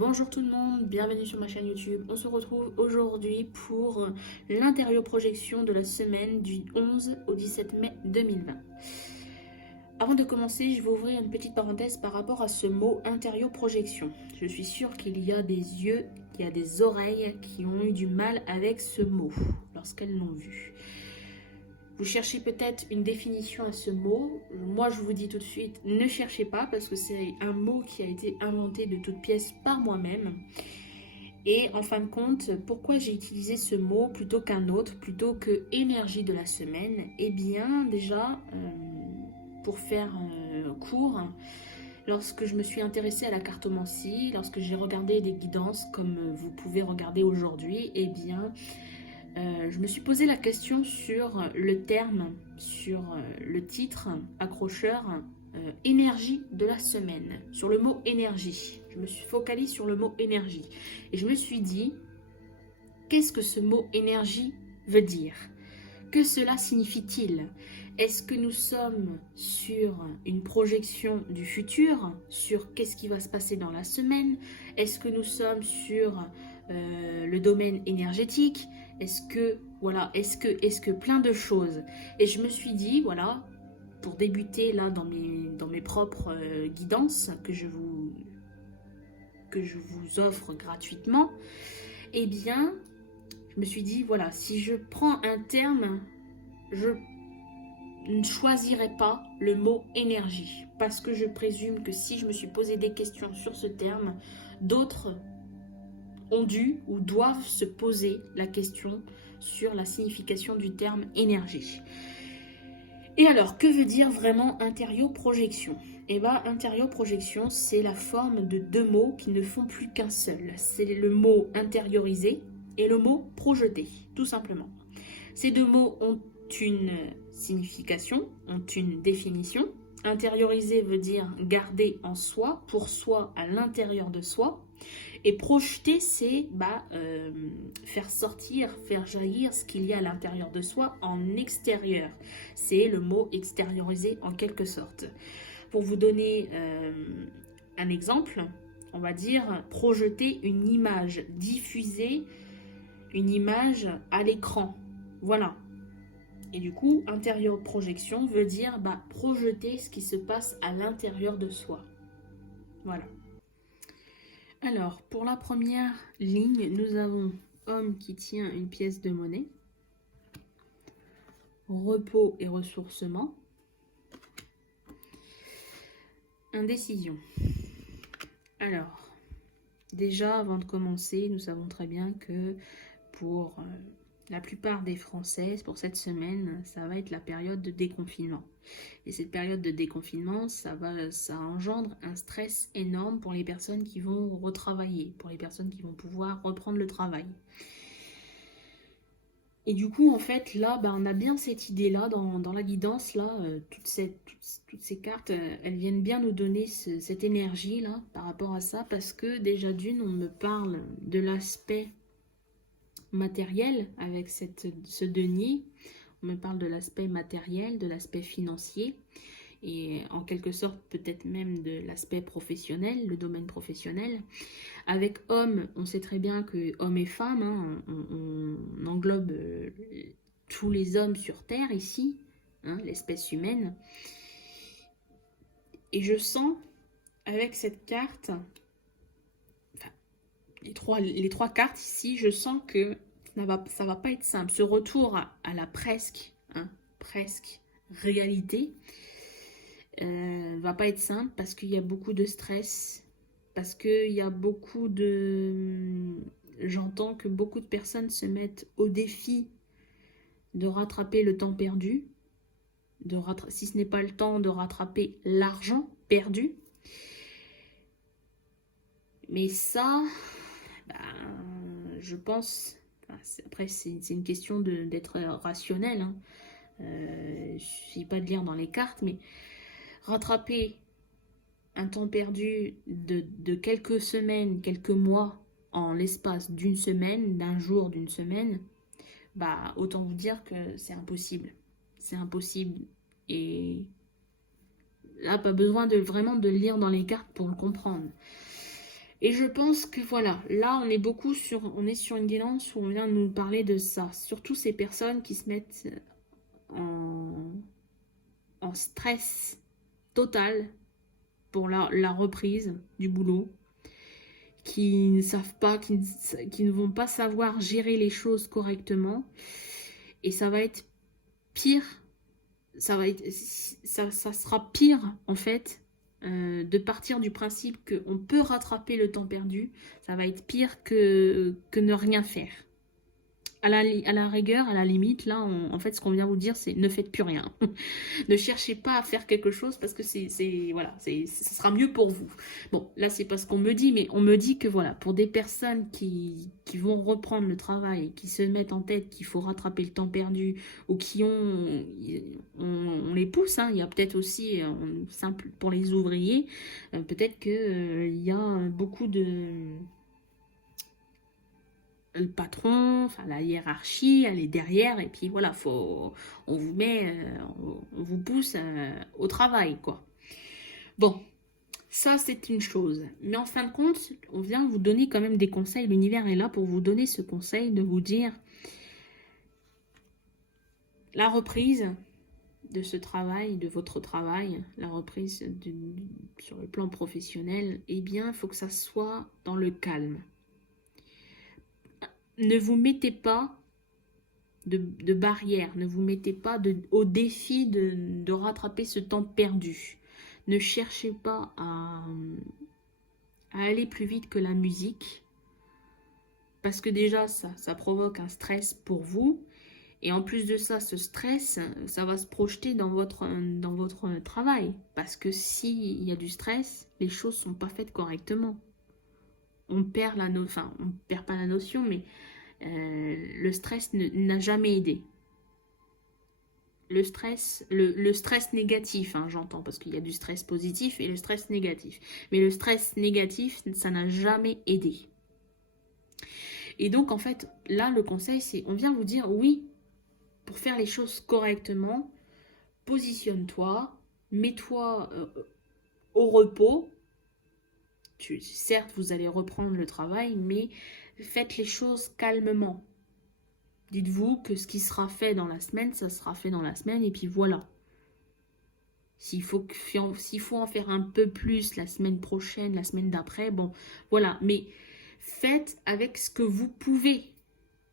Bonjour tout le monde, bienvenue sur ma chaîne YouTube. On se retrouve aujourd'hui pour l'intérieur-projection de la semaine du 11 au 17 mai 2020. Avant de commencer, je vais ouvrir une petite parenthèse par rapport à ce mot intérieur-projection. Je suis sûre qu'il y a des yeux, qu'il y a des oreilles qui ont eu du mal avec ce mot lorsqu'elles l'ont vu. Vous cherchez peut-être une définition à ce mot. Moi, je vous dis tout de suite, ne cherchez pas parce que c'est un mot qui a été inventé de toutes pièces par moi-même. Et en fin de compte, pourquoi j'ai utilisé ce mot plutôt qu'un autre, plutôt que énergie de la semaine? Eh bien, déjà, pour faire court, lorsque je me suis intéressée à la cartomancie, lorsque j'ai regardé des guidances comme vous pouvez regarder aujourd'hui, eh bien, je me suis posé la question sur le terme, sur le titre accrocheur énergie de la semaine, sur le mot énergie. Je me suis focalisée sur le mot énergie et je me suis dit, qu'est-ce que ce mot énergie veut dire? Que cela signifie-t-il? Est-ce que nous sommes sur une projection du futur, sur qu'est-ce qui va se passer dans la semaine? Est-ce que nous sommes sur le domaine énergétique? Est-ce que plein de choses? Et je me suis dit, voilà, pour débuter là dans mes propres guidances que je vous offre gratuitement, eh bien, je me suis dit, voilà, si je prends un terme, je ne choisirai pas le mot énergie, parce que je présume que si je me suis posé des questions sur ce terme, d'autres ont dû ou doivent se poser la question sur la signification du terme énergie. Et alors, que veut dire vraiment intérieur-projection? Eh bien, intérieur-projection, c'est la forme de deux mots qui ne font plus qu'un seul. C'est le mot intérioriser et le mot projeter, tout simplement. Ces deux mots ont une signification, ont une définition. Intérioriser veut dire garder en soi, pour soi, à l'intérieur de soi. Et projeter, c'est faire sortir, faire jaillir ce qu'il y a à l'intérieur de soi en extérieur. C'est le mot extérioriser en quelque sorte. Pour vous donner un exemple, on va dire projeter une image, diffuser une image à l'écran. Voilà. Et du coup, intérieur projection veut dire projeter ce qui se passe à l'intérieur de soi. Voilà. Alors, pour la première ligne, nous avons homme qui tient une pièce de monnaie, repos et ressourcement, indécision. Alors, déjà, avant de commencer, nous savons très bien que pour la plupart des Français, pour cette semaine, ça va être la période de déconfinement. Et cette période de déconfinement, ça engendre un stress énorme pour les personnes qui vont retravailler, pour les personnes qui vont pouvoir reprendre le travail. Et du coup, en fait, là, on a bien cette idée-là dans la guidance, là, toutes ces cartes, elles viennent bien nous donner cette énergie-là par rapport à ça, parce que déjà d'une, on me parle de l'aspect matériel avec ce denier. On me parle de l'aspect matériel, de l'aspect financier et en quelque sorte peut-être même de l'aspect professionnel, le domaine professionnel. Avec homme, on sait très bien que hommes et femmes, hein, on englobe tous les hommes sur Terre ici, hein, l'espèce humaine. Et je sens avec cette carte, les trois cartes ici, je sens que ça va pas être simple. Ce retour à la presque réalité va pas être simple parce qu'il y a beaucoup de stress, parce qu'il y a beaucoup de... J'entends que beaucoup de personnes se mettent au défi de rattraper le temps perdu, si ce n'est pas le temps, de rattraper l'argent perdu. Mais ça, je pense... Après, c'est une question d'être rationnel. Hein. Il ne suffit pas de lire dans les cartes, mais rattraper un temps perdu de quelques semaines, quelques mois, en l'espace d'une semaine, d'un jour, d'une semaine, autant vous dire que c'est impossible. C'est impossible. Et là, pas besoin vraiment de lire dans les cartes pour le comprendre. Et je pense que voilà, là on est sur une guidance où on vient de nous parler de ça. Surtout ces personnes qui se mettent en, en stress total pour la reprise du boulot, qui ne savent pas, qui ne vont pas savoir gérer les choses correctement. Et ça va être pire, ça sera pire en fait de partir du principe qu'on peut rattraper le temps perdu. Ça va être pire que ne rien faire. À la rigueur, à la limite, là, en fait, ce qu'on vient vous dire, c'est ne faites plus rien. Ne cherchez pas à faire quelque chose parce que voilà, ça sera mieux pour vous. Bon, là, c'est pas ce qu'on me dit, mais on me dit que voilà, pour des personnes qui vont reprendre le travail, qui se mettent en tête qu'il faut rattraper le temps perdu, ou qui on les pousse, hein. Il y a peut-être aussi, simple pour les ouvriers, peut-être que il y a beaucoup de le patron, enfin la hiérarchie, elle est derrière et puis voilà, on vous met, on vous pousse au travail, quoi. Bon, ça c'est une chose. Mais en fin de compte, on vient vous donner quand même des conseils. L'univers est là pour vous donner ce conseil de vous dire la reprise de ce travail, de votre travail, la reprise sur le plan professionnel, eh bien, il faut que ça soit dans le calme. Ne vous mettez pas de barrière, ne vous mettez pas au défi de rattraper ce temps perdu. Ne cherchez pas à aller plus vite que la musique, parce que déjà ça provoque un stress pour vous, et en plus de ça, ce stress, ça va se projeter dans votre travail, parce que s'il y a du stress, les choses sont pas faites correctement. On perd on perd pas la notion, mais le stress n'a jamais aidé. Le stress négatif, hein, j'entends, parce qu'il y a du stress positif et le stress négatif. Mais le stress négatif, ça n'a jamais aidé. Et donc, en fait, là, le conseil, c'est, on vient vous dire, oui, pour faire les choses correctement, positionne-toi, mets-toi au repos. Certes, vous allez reprendre le travail, mais faites les choses calmement. Dites-vous que ce qui sera fait dans la semaine, ça sera fait dans la semaine, et puis voilà. S'il faut en faire un peu plus la semaine prochaine, la semaine d'après, bon, voilà. Mais faites avec ce que vous pouvez,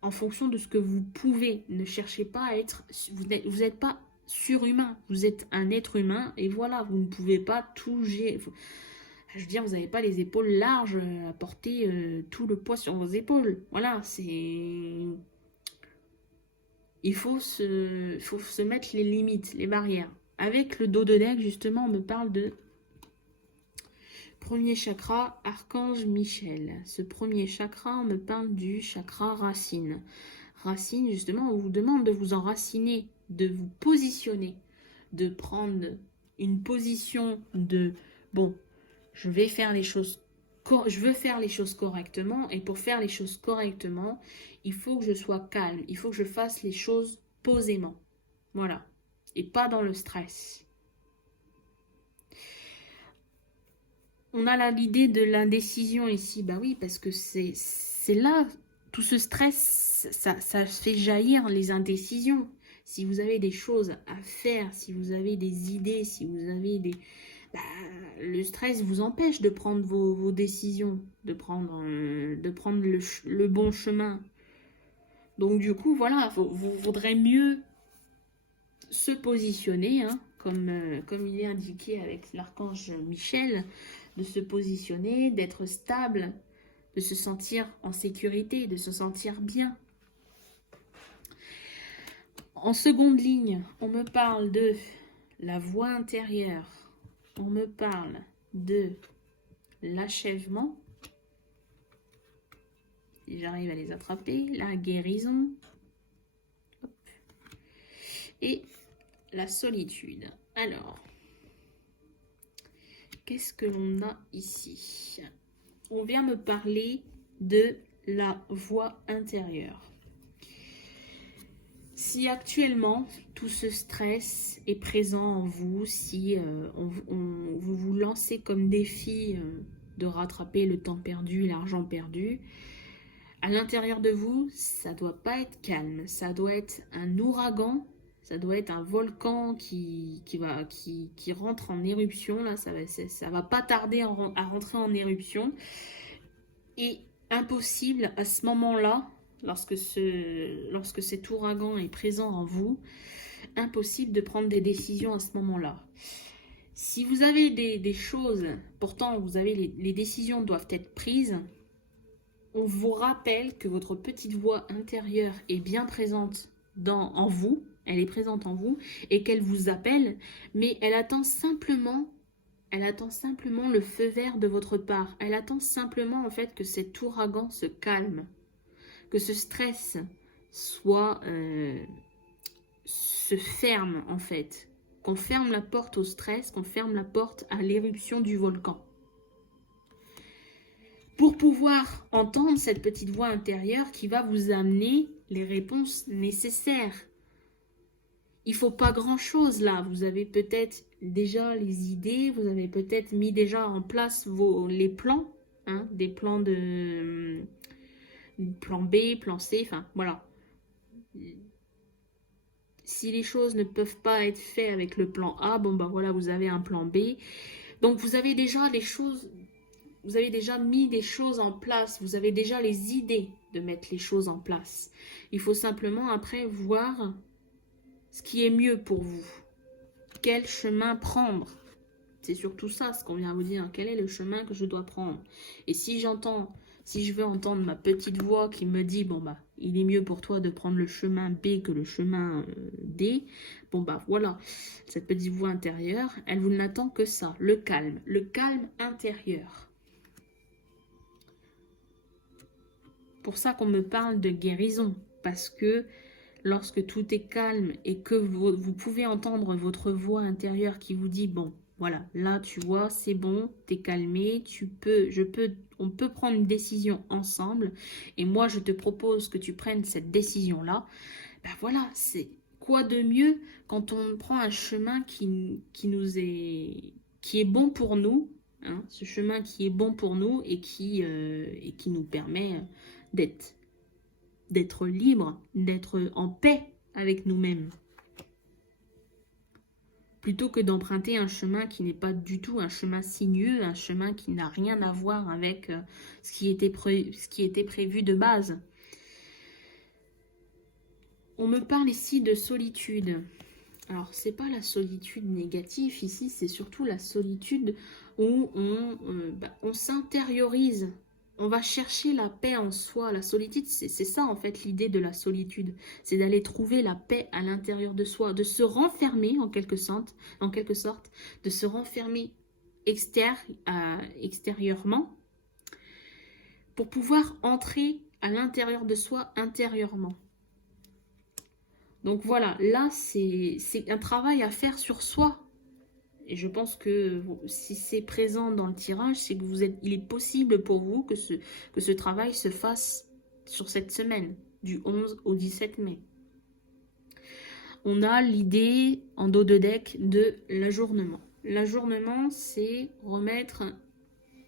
en fonction de ce que vous pouvez. Ne cherchez pas à être... Vous n'êtes pas surhumain, vous êtes un être humain, et voilà, vous ne pouvez pas tout gérer. Je veux dire, vous n'avez pas les épaules larges à porter tout le poids sur vos épaules. Voilà, c'est... Il faut se mettre les limites, les barrières. Avec le dos de deck, justement, on me parle de premier chakra, Archange Michel. Ce premier chakra, on me parle du chakra racine. Racine, justement, on vous demande de vous enraciner, de vous positionner, de prendre une position de bon, je veux faire les choses correctement, et pour faire les choses correctement, il faut que je sois calme, il faut que je fasse les choses posément. Voilà. Et pas dans le stress. On a l'idée de l'indécision ici. Bah oui, parce que c'est là, tout ce stress, ça fait jaillir les indécisions. Si vous avez des choses à faire, si vous avez des idées, si vous avez des... Bah, le stress vous empêche de prendre vos décisions, de prendre le bon chemin. Donc du coup, voilà, vous vaudrait mieux se positionner, hein, comme il est indiqué avec l'archange Michel, de se positionner, d'être stable, de se sentir en sécurité, de se sentir bien. En seconde ligne, on me parle de la voix intérieure, on me parle de l'achèvement, si j'arrive à les attraper, la guérison, hop, et la solitude. Alors, qu'est-ce que l'on a ici? On vient me parler de la voix intérieure. Si actuellement tout ce stress est présent en vous, si vous vous lancez comme défi de rattraper le temps perdu, l'argent perdu. À l'intérieur de vous, ça ne doit pas être calme, ça doit être un ouragan, ça doit être un volcan qui rentre en éruption, là, ça va pas tarder à rentrer en éruption. Et impossible à ce moment-là, lorsque cet ouragan est présent en vous, impossible de prendre des décisions à ce moment-là. Si vous avez des choses, pourtant vous avez les décisions doivent être prises, on vous rappelle que votre petite voix intérieure est bien présente en vous, elle est présente en vous et qu'elle vous appelle, mais elle attend simplement le feu vert de votre part. Elle attend simplement en fait que cet ouragan se calme, que ce stress se ferme en fait, qu'on ferme la porte au stress, qu'on ferme la porte à l'éruption du volcan. Pour pouvoir entendre cette petite voix intérieure qui va vous amener les réponses nécessaires. Il ne faut pas grand-chose là. Vous avez peut-être déjà les idées, vous avez peut-être mis déjà en place les plans, hein, des plans de plan B, plan C, enfin voilà. Si les choses ne peuvent pas être faites avec le plan A, bon ben voilà, vous avez un plan B. Donc vous avez déjà les choses... Vous avez déjà mis des choses en place, vous avez déjà les idées de mettre les choses en place. Il faut simplement après voir ce qui est mieux pour vous. Quel chemin prendre? C'est surtout ça ce qu'on vient vous dire. Quel est le chemin que je dois prendre? Et si je veux entendre ma petite voix qui me dit, bon bah, il est mieux pour toi de prendre le chemin B que le chemin D, bon bah voilà, cette petite voix intérieure, elle vous n'attend que ça, le calme intérieur. Pour ça qu'on me parle de guérison, parce que lorsque tout est calme et que vous pouvez entendre votre voix intérieure qui vous dit, bon, voilà, là tu vois, c'est bon, t'es calmé, on peut prendre une décision ensemble, et moi je te propose que tu prennes cette décision-là, ben voilà, c'est quoi de mieux quand on prend un chemin qui est bon pour nous, hein, ce chemin qui est bon pour nous et qui nous permet d'être libre, d'être en paix avec nous-mêmes. Plutôt que d'emprunter un chemin qui n'est pas du tout un chemin sinueux, un chemin qui n'a rien à voir avec ce qui était prévu de base. On me parle ici de solitude. Alors, c'est pas la solitude négative ici, c'est surtout la solitude où on s'intériorise. On va chercher la paix en soi. La solitude, c'est ça en fait l'idée de la solitude. C'est d'aller trouver la paix à l'intérieur de soi, de se renfermer en quelque sorte, de se renfermer extérieurement pour pouvoir entrer à l'intérieur de soi intérieurement. Donc voilà, là c'est un travail à faire sur soi. Et je pense que si c'est présent dans le tirage, c'est que il est possible pour vous que ce travail se fasse sur cette semaine, du 11 au 17 mai. On a l'idée en dos de deck de l'ajournement. L'ajournement, c'est remettre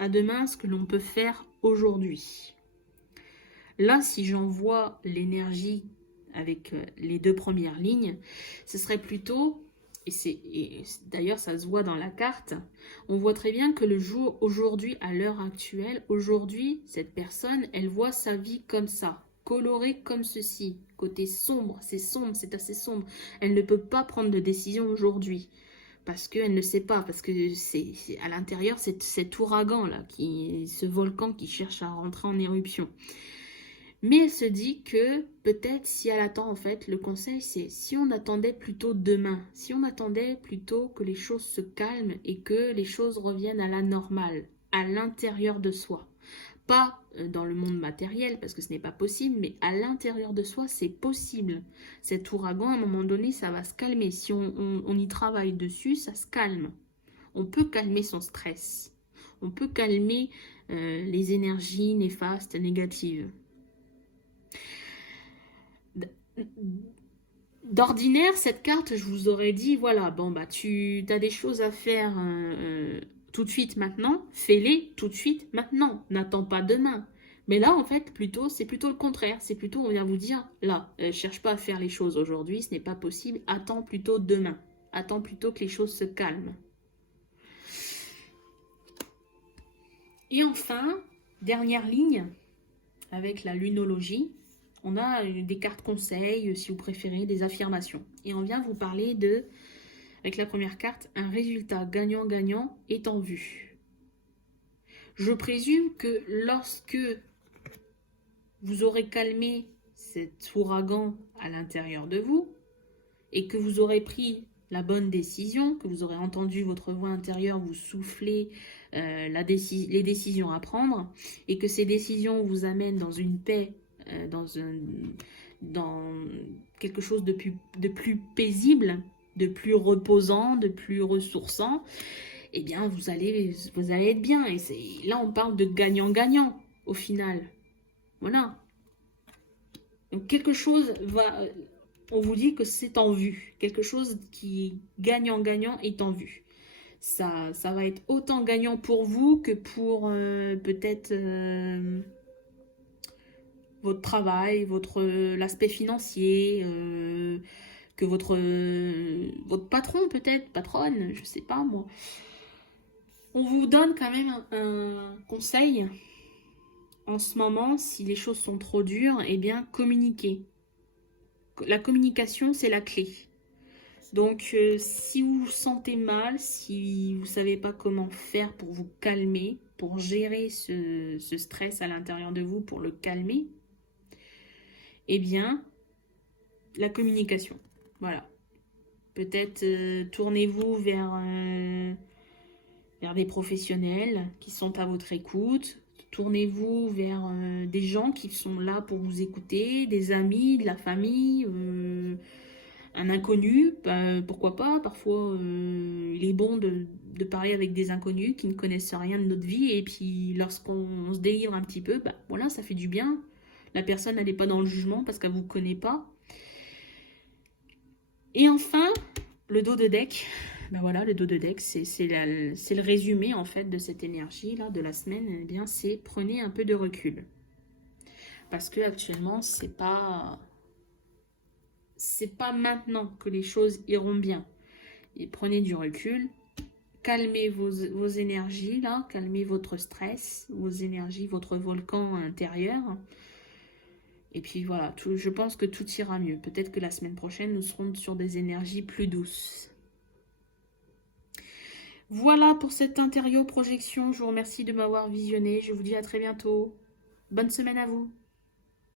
à demain ce que l'on peut faire aujourd'hui. Là, si j'envoie l'énergie avec les deux premières lignes, ce serait plutôt... Et d'ailleurs, ça se voit dans la carte. On voit très bien que le jour aujourd'hui, à l'heure actuelle, aujourd'hui, cette personne, elle voit sa vie comme ça, colorée comme ceci. Côté sombre, c'est assez sombre. Elle ne peut pas prendre de décision aujourd'hui. Parce qu'elle ne sait pas, parce que c'est à l'intérieur, c'est cet ouragan-là, ce volcan qui cherche à rentrer en éruption. Mais elle se dit que peut-être si elle attend, en fait, le conseil c'est si on attendait plutôt demain, si on attendait plutôt que les choses se calment et que les choses reviennent à la normale, à l'intérieur de soi. Pas dans le monde matériel parce que ce n'est pas possible, mais à l'intérieur de soi c'est possible. Cet ouragan, à un moment donné, ça va se calmer. Si on y travaille dessus, ça se calme. On peut calmer son stress. On peut calmer les énergies néfastes, négatives. D'ordinaire, cette carte, je vous aurais dit, voilà, bon, bah, tu as des choses à faire tout de suite maintenant, fais-les tout de suite maintenant. N'attends pas demain. Mais là, en fait, c'est plutôt le contraire. C'est plutôt, on vient vous dire, là, cherche pas à faire les choses aujourd'hui, ce n'est pas possible. Attends plutôt demain. Attends plutôt que les choses se calment. Et enfin, dernière ligne, avec la lunologie, on a des cartes conseils, si vous préférez, des affirmations. Et on vient vous parler de, avec la première carte, un résultat gagnant-gagnant est en vue. Je présume que lorsque vous aurez calmé cet ouragan à l'intérieur de vous et que vous aurez pris la bonne décision, que vous aurez entendu votre voix intérieure vous souffler les décisions à prendre et que ces décisions vous amènent dans une paix, dans quelque chose de plus paisible, de plus reposant, de plus ressourçant, eh bien vous allez être bien. Et là on parle de gagnant-gagnant au final. Voilà. Donc quelque chose va... On vous dit que c'est en vue. Quelque chose qui est gagnant-gagnant est en vue. Ça va être autant gagnant pour vous que pour peut-être votre travail, l'aspect financier, que votre patron peut-être, patronne, je sais pas moi. On vous donne quand même un conseil. En ce moment, si les choses sont trop dures, eh bien, communiquez. La communication, c'est la clé. Donc, si vous vous sentez mal, si vous ne savez pas comment faire pour vous calmer, pour gérer ce stress à l'intérieur de vous, pour le calmer, eh bien, la communication. Voilà. Peut-être tournez-vous vers des professionnels qui sont à votre écoute. Tournez-vous vers des gens qui sont là pour vous écouter, des amis, de la famille, un inconnu, pourquoi pas. Parfois, il est bon de parler avec des inconnus qui ne connaissent rien de notre vie. Et puis, lorsqu'on se délivre un petit peu, voilà, ça fait du bien. La personne, elle n'est pas dans le jugement parce qu'elle ne vous connaît pas. Et enfin, le dos de deck. Voilà, le dos de deck, c'est le résumé en fait de cette énergie là de la semaine. Eh bien, c'est prenez un peu de recul parce que actuellement c'est pas maintenant que les choses iront bien. Et prenez du recul, calmez vos énergies là, calmez votre stress, vos énergies, votre volcan intérieur. Et puis voilà, je pense que tout ira mieux. Peut-être que la semaine prochaine, nous serons sur des énergies plus douces. Voilà pour cette intérieur projection. Je vous remercie de m'avoir visionné. Je vous dis à très bientôt. Bonne semaine à vous.